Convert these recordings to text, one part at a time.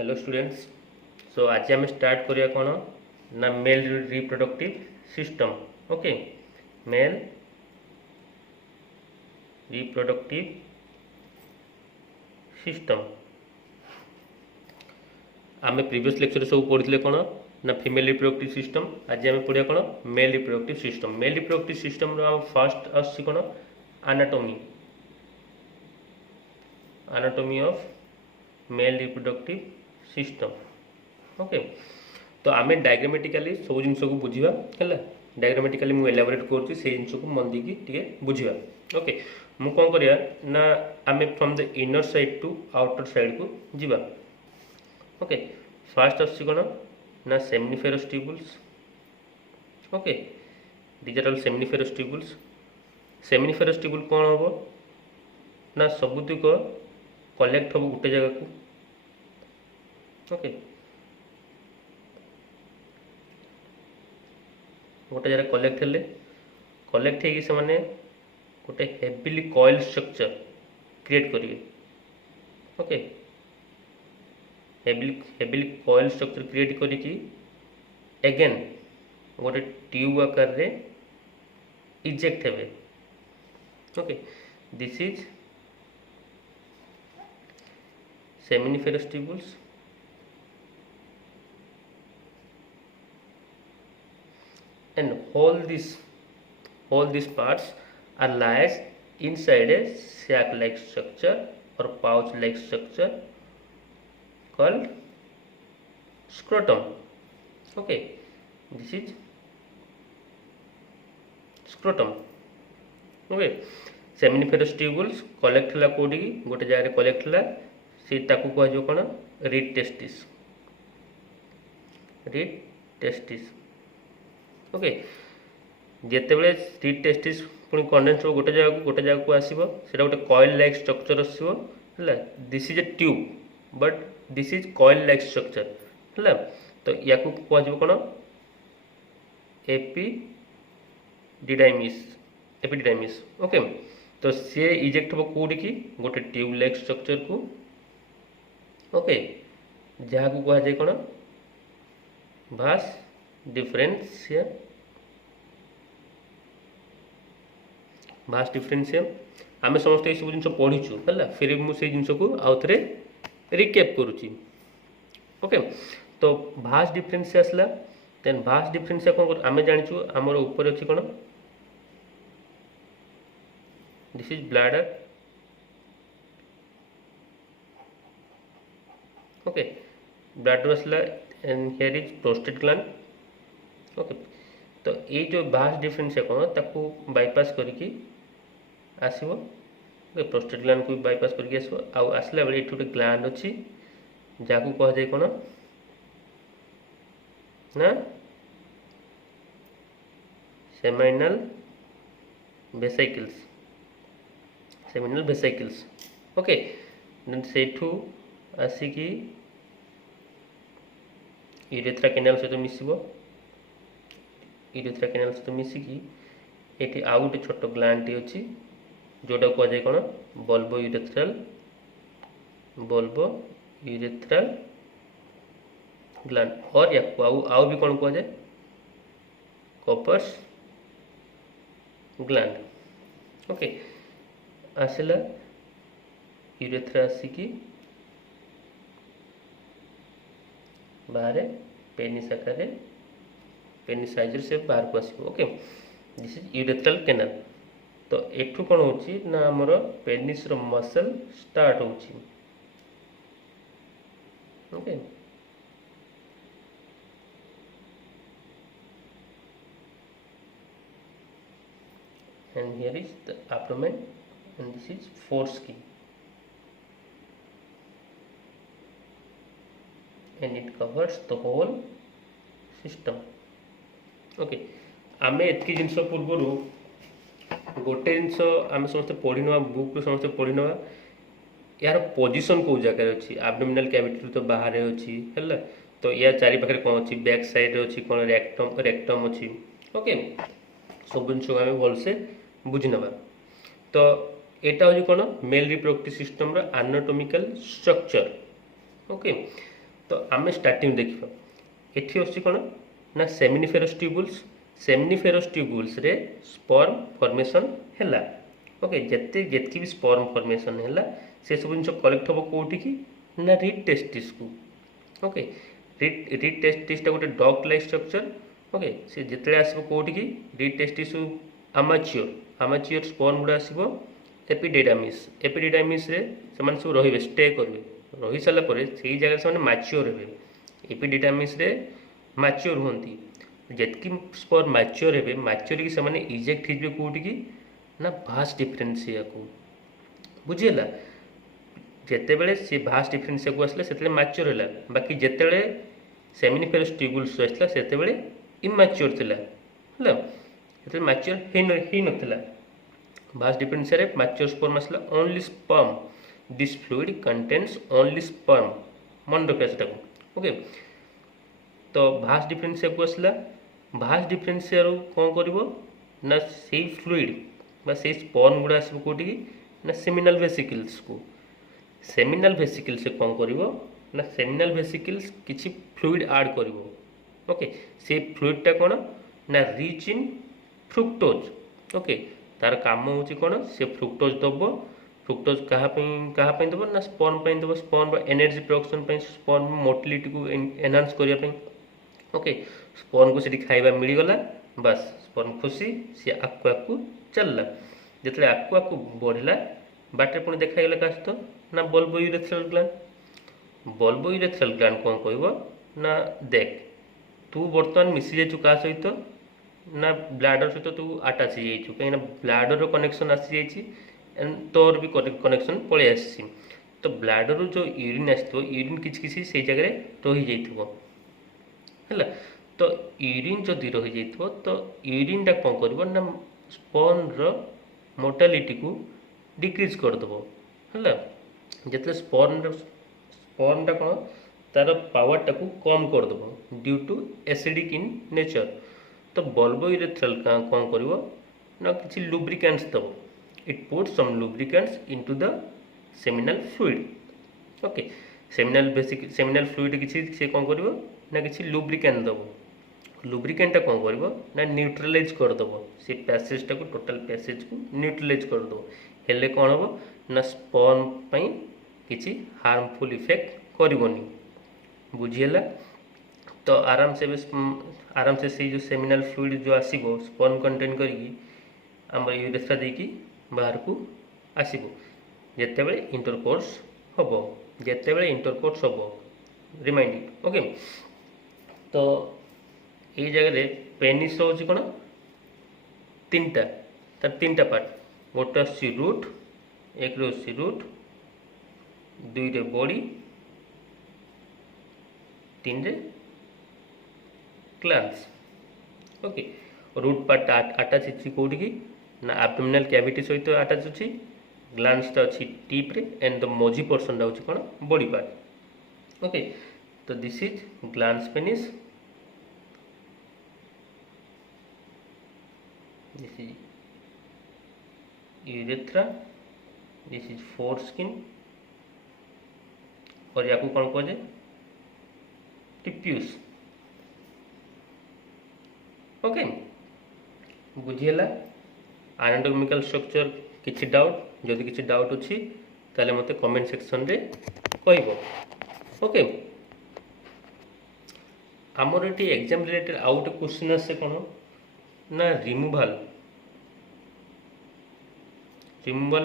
Hello students. सो आज आम start करिया कौन ना mail reproductive system. Okay, mail reproductive system. आम प्रीवियस लेक्चर सब पढ़ी कौन ना फीमेल रिप्रोडक्टिव सिस्टम। आज आम पढ़िया कौन mail reproductive system. Mail reproductive system first आसी कौन anatomy anatomy of male reproductive system. Okay, तो आम डायग्रामेटिकाली सब जिन को बुझा है। डायग्रामेटिकाली मुझे एलाबोरेट करुँच से जिन को मन देकी बुझा। ओके, मु कौन करिया ना आम from the inner side to outer side को जीवा। ओके, फास्ट आसी कौन ना seminiferous tubules. Okay, these are all seminiferous tubules. Seminiferous tubule कौन हम ना सबुतिक कलेक्ट हम गोटे जगह को। ओके, गोटे जगह कलेक्ट है से माने गोटे हेविली कॉइल स्ट्रक्चर क्रिएट करिए। Okay, heavily coil structure create करिकी अगेन गोटे ट्यूब आकार रे इजेक्ट हेबे। Okay, this is seminiferous tubules and all these parts are lies inside a sac like structure or pouch like structure called scrotum. Okay, this is scrotum. Okay, seminiferous tubules collect हला कोडी गोटे जगह collect हला से ताकू कह जो कोन read testis. Okay, जिते बड़े रीड टेस्टिस पुणी कंडेन्स हो गोटे जगह को आसो से गोटे कॉइल लाइक स्ट्रक्चर आसो है। This is a tube but this is coil like structure है। तो या कह कौन एपिडिडाइमिस। ओके, तो सी इजेक्ट हम कौटी की गोटे ट्यूब लाइक स्ट्रक्चर को। ओके, जहाँ को कह कौन भास डिफरेंशियम। भास डिफरेंशियम आम समस्त ये सब जिन पढ़ीचु है। फिर मुझे जिन को आउ थे रिकेप करुच्ची। ओके, तो भास डिफरेंशिया आसला। देन भास डिफरेंशिया कौन कर आम जाचु आमर ऊपर अच्छी कौन this is bladder. Okay, bladder आसला and here is prostate gland. Okay, तो ये जो भास डिफरेंस है कौन ताकू बाईपास करके आसो। प्रोस्टेट ग्लैंड को बाईपास करके आसो। आसला बेले ये गोटे ग्लैंड अच्छी जहाँ कह जाए कौन ना सेमाइनल वेसाइकल्स। ओके, सेठू आसिकी यूरेथ्रा कैनाल सहित मिसिबो। यूरेथ्रा कैनाल सहित मिसिकी ये आउ गोटे छोट ग्लैंड टी अच्छी जोटा कह जाए कौन बल्बो यूरेथ्रल ग्लैंड। और या आउ भी कौन कह जाए कॉपर्स ग्लैंड। ओके, आसला यूरेथ्रा आसिकी बाहर पेनिस आकार पेनिस साइज से बाहर को आसो। Okay, this is urethral canal. तो एठू कौन होची ना हमर पेनिस रो मसल स्टार्ट होची। Okay, and here is the abdomen and this is foreskin and it covers the whole system. Okay, आमे एतकी जिनस पूर्वर गोटे जिनस आम समस्त पढ़ी ना बुक रू समस्त पढ़ी ना यार पोजीशन को जगह अच्छी एब्डोमिनल कैविटी तो बाहर अच्छी है। तो या चारि पाखे कौन अच्छी बैक साइड अच्छी कौन रेक्टम अच्छी। ओके, सब जिन आम भलसे बुझी नवा। तो यहाँ हूँ कौन mail reproductive system anatomical structure. Okay, तो आम स्टार्टिंग देखा एठी अच्छी कौन ना सेमिनिफेरस ट्यूबुल्स रे स्पर्म फॉर्मेशन हैला। ओके जेतकी भी स्पर्म फॉर्मेशन हैला से सब जिन कलेक्ट हम कौटी की ना रिड टेस्टिस को। ओके रिड टेस्टिसटा गोटे डॉग लाइक स्ट्रक्चर। ओके से जिते आसो कौटी की रिड टेस्टिस आमाच्योर स्पर्म गुड़ा आसो एपिडिडामिस रे से सब रे स्टे करेंगे रही सारा से जगह से मैच्योर हे एपिडिडामिस रे मैच्योर होती जितकी स्पर्म मैच्योर हे मैच्योर की से इजेक्ट हो कौटी की ना भास्ट डिफरेंसिया को बुझीगला जिते बड़े सी भास्ट डिफरेंसिया को आसला से मैच्योर है बाकी जिते सेमिनिफेरस ट्यूबुल्स आसला से इमैच्योर थिला है मैच्योर हो नथिला भास्ट डिफरेंसिया रे मैच्योर स्पर्म आसला only sperm this fluid contains only sperm मन रखा से ओके। तो भास्ट डिफरेंसिया को आसला भास्ट डिफरेंसिया कौन कर ना से फ्लूइड बा से स्पर्म गुड़ा आसो कौटी की ना सेमिनल वेसिकल्स को सेमिनल वेसिकल से कौन कर ना सेमिनल वेसिकल्स किसी फ्लूइड ऐड कर ओके से फ्लूइडटा कौन ना रिच इन फ्रुक्टोज। ओके तार काम होची कौन से फ्रुक्टोज दब फ्रुक्टोज कहाँ दब ना स्पर्म दब sperm energy production sperm motility को एनहांस करने। ओके स्पर्म को सीठी खाइबा मिलगला बस स्पर्म खुशी सी आकु चलला जिते आकु बढ़ला बाटे पुणी देखागला क्या सहित ना बल्ब यूरेथ्रल ग्लैंड कौन कह ना देख तू बर्तमान मिसी जाइछु क्या सहित ना ब्लाडर सहित तू आटाच हो कहीं ब्लाडर कनेक्शन आसी जाइए तोर भी कनेक्शन पलि आसी तो ब्लाडर जो यूरिन आसो यूरिन किसी से जगह रही जाइए तो यूरिन जदि रही जाइए तो यूरिनटा कौन कर ना स्पर्म मोर्टालिटी को डिक्रीज करदेव है जिते स्पर्मटा कौन तार पावरटा को कम करदेव due to acidic in nature. तो बल्ब यूरेथ्रल कौन कर ना किसी लुब्रिकेंट्स दब it put some lubricants into the seminal fluid. Okay seminal fluid किसी से कौन कर ना किसी लुब्रिकेंट दब लुब्रिकेंटा कौन कर ना न्यूट्रलाइज करदेव से पैसेजटा को टोटाल पैसेज को न्यूट्रलाइज करदेव हेले कौन हम ना स्पर्म किसी हार्मफुल इफेक्ट करनी बुझीगला। तो आराम से से जो सेमिनल फ्लूइड जो आसो स्पर्म कंटेन करी यूरेथ्रा देकी बाहर को आसो जिते बड़े इंटरकोर्स हम रिमाइंडिंग। ओके तो ये जगह पेनिस रोच कौन तीन पार्ट गोटे आसी रूट एक रूट दुई रे बॉडी तीन रे ग्लैंड्स। ओके रूट पार्ट आटाच अच्छी कौटी की ना एब्डोमिनल कैविटी सहित आटाच अच्छी ग्लैंड्सटा अच्छी टिप रे एंड द मझी पोर्शनटा होची कौन बॉडी पार्ट। ओके तो this is glands penis this is urethra this is foreskin और या कौन कहे टिप्यूस। ओके बुझीगला एनाटॉमिकल स्ट्रक्चर किसी डाउट जदि किसी डाउट अच्छी ताले मते कमेंट सेक्शन रे कहबो। ओके आमर ये एग्जाम रिलेटेड आउट क्वेश्चन आसे कौन ना रिमूवाल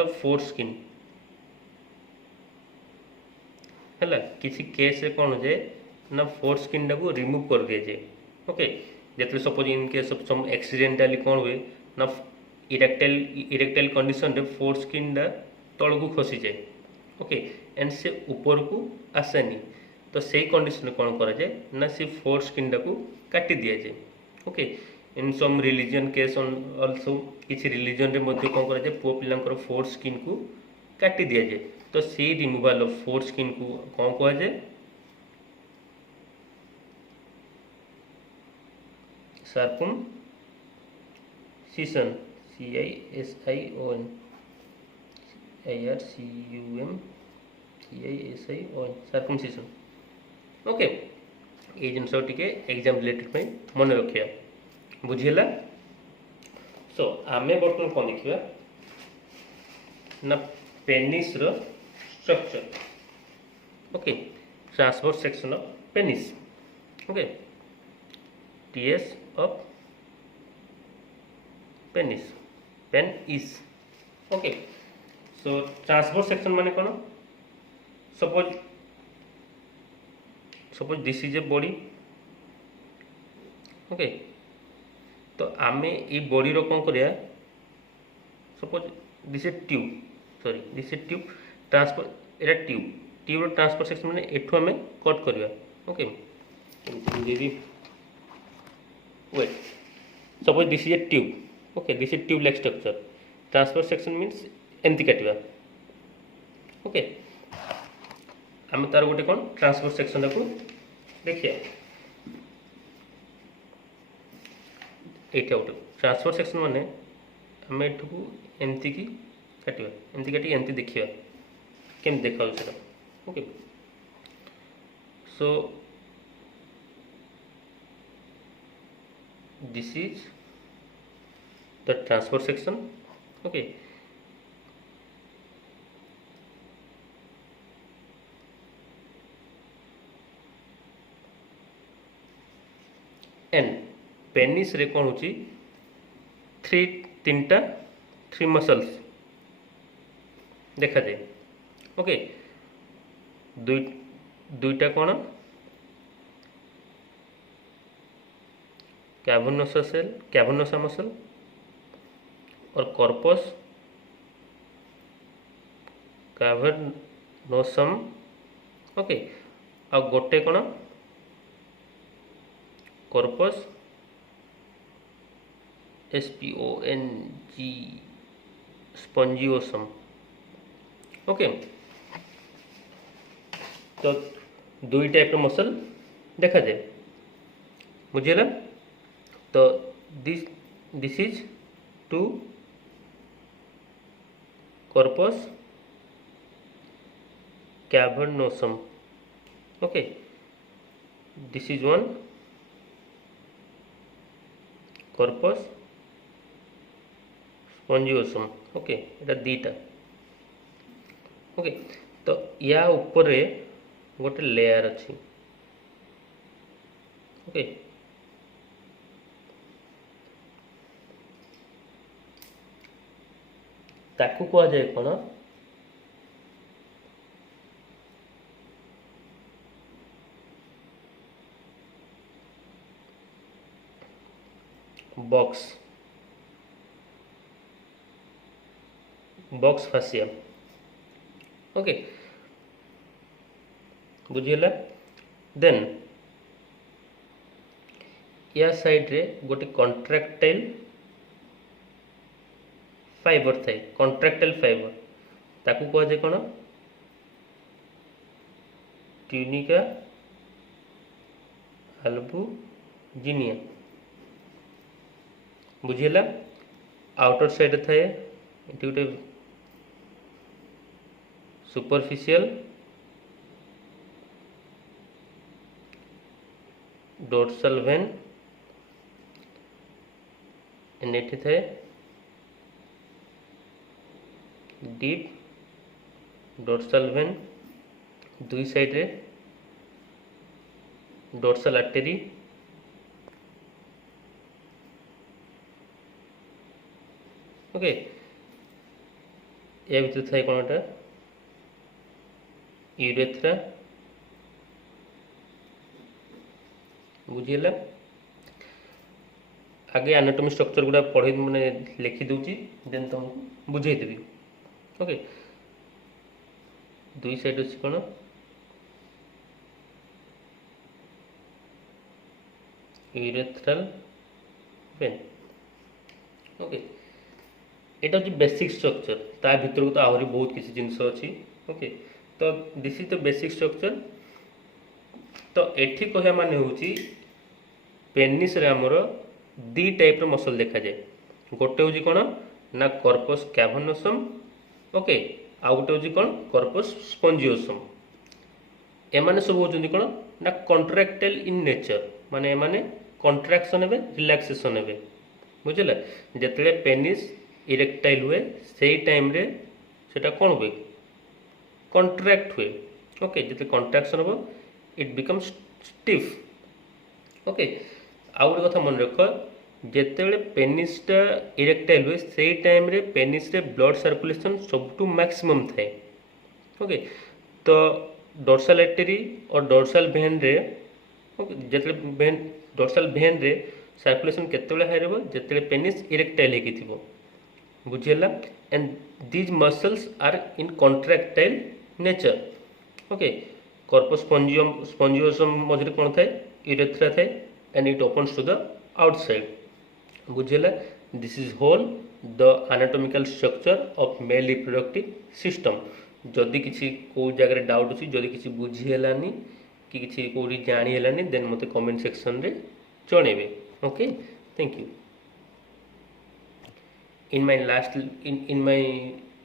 ऑफ फोरस्किन है किसी केस रे कौन जाए ना फोरस्किन टाक रिमूव कर दिए जाए। ओके जिते suppose in case of some एक्सीडेंटाली कौन हुए ना इरेक्टाइल कंडीशन रे फोरस्किन तल को खसी जाए। ओके एंड से ऊपर को आसेनी तो से कंडीशन कौन करा जाए ना से फोरस्किन टाक काटी दि जाए। Okay in some religion case also किसी रिलीजन रे मध्य कौन करा जाए पुओ पिलांकर फोरस्किन को काटी दि जाए तो से रिमूवाल ऑफ फोरस्किन को कौन कहा जाए सर्कमसिशन CISION सर्कमसिशन। ओके ये जिनस टिके एग्जाम रिलेटेड मन रखिया बुझीला। सो आमे बर्तमान कौन देखिए ना पेनिस रो structure. Okay transverse section of penis. Okay TS of penis penis. Okay so transverse section माने कौन suppose suppose this is a body. Okay तो आमे ये बॉडी रो कौन करिया suppose this a tube sorry this a tube transfer एटा tube tube रो ट्रांसफर सेक्शन माने एठो हमें कट करिया। ओके दीदी wait suppose this is a tube. Okay this is tube like structure transfer section means एमती काटिबा। ओके आम तार गोटे कौन ट्रांसफर सेक्शन को देखिए यहाँ गोटे ट्रांसफर सेक्शन माने आम एठू एमती की काटिबा एमती काटी एमती देखिए केमती देखा सेटा। Okay so this is the transfer section. Okay and penis रे कौन होची तीन टा थ्री मसल्स देखा जाए। ओके दुईटा कौन कैवर्नोसा सेल कैवर्नोसा मसल और कॉर्पस कैवर्नोसम। ओके आ गोटे कौन कॉर्पस SPONG स्पॉन्जियोसम। ओके तो दुई टाइप मसल देखा जाए बुझेगा। तो this is two corpus cavernosum. Okay this is one corpus spongiosum. Okay एटा दीटा। ओके तो या ऊपर गोटे लेयर अच्छी। ओके ताकू कह जाए कौन बॉक्स बॉक्स फासिया। ओके बुझीगला। देन या साइड रे गोटे कॉन्ट्रैक्टाइल फाइबर थाए कॉन्ट्रैक्टाइल फाइबर ताकू कह जाए कौन ट्यूनिका अल्बुजिनिया बुझीगला। आउटर साइड थाए ये गोटे सुपरफिशियल डोर्सल वेन एटी थाए डीप डोर्सल वेन दुई साइड रे डोर्सल आर्टेरी। ओके या भीतर थाए कौन एटा यूरेथ्रा बुझीगला। आगे एनाटॉमी स्ट्रक्चर गुड़ा पढ़े मैंने लिखी दूची देन तुमको बुझेदेवी। ओके दुई साइड अच्छी कौन यूरेथ्रल वेन। ओके एटा हूँ बेसिक स्ट्रक्चर ता भीतर को तो आहरी बहुत किसी जिनस अच्छी। ओके तो this is the basic structure. तो एठी कहया माने होची पेनिस रे हमर दी टाइप रो मसल देखा जाए गोटे होची कौन ना कॉर्पस कैवर्नोसम। ओके आ गोटे होची कौन कॉर्पस स्पॉन्जियोसम। एमाने सब होचंदी कोन ना कॉन्ट्रैक्टाइल इन नेचर माने एमाने कॉन्ट्रैक्शन हेबे रिलैक्सेशन हेबे बुझिला जेतले पेनिस इरेक्टाइल हुए सेही टाइम रे सेटा कोन हुए कॉन्ट्रैक्ट हुए ओके जिते कॉन्ट्रैक्शन हो इट बिकम्स स्टिफ ओके आउ गोटे कथा मन रख जेतेबेले पेनिसटा इरेक्टाइल हुए सेही टाइम रे पेनिस रे ब्लड सर्कुलेशन सबटू मैक्सिमम थाए ओके तो डोर्सल आर्टरी और डोर्सल भेन रे ओके जेतेबेले भेन डोर्सल भेन रे सर्कुलेशन केतेबेले हाई रहबो जेतेबेले पेनिस इरेक्टाइल हेकी थिबो बुझिला and these muscles are in contractile nature okay corpus spongiosum मझे कौन थाए यूरेथ्रा थाए and it opens to the outside बुझिला this is whole the anatomical structure of male reproductive system जदि किसी को जगह डाउट अच्छी जदि किसी बुझीगलानी कि किसी कोई जानीगलानी देन मते कमेंट सेक्शन रे जणेबे okay thank you in my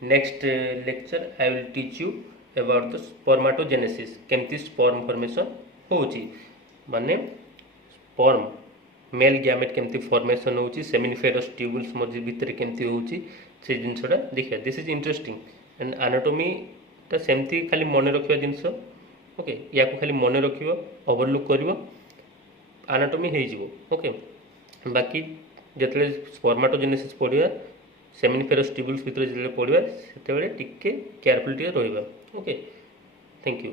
next lecture I will teach you about the spermatogenesis केमती स्पर्म फॉर्मेशन होची माने स्पर्म मेल गैमेट केमती फॉर्मेशन होची सेमिनिफेरस ट्यूबुल्स मध्य भीतर केमती होची से जिनसटा देखिए this is interesting and anatomy ता सेमती खाली मन रखिया जिनस ओके या को खाली मन रखियो ओवरलुक करिवो एनाटॉमी हे जिवो ओके बाकी जेतले स्पर्माटोजेनेसिस पढ़िया सेमिनिफेरस ट्यूबुल्स भीतर जो पढ़ा से टिके केयरफुल टिके रहिबा ओके थैंक यू।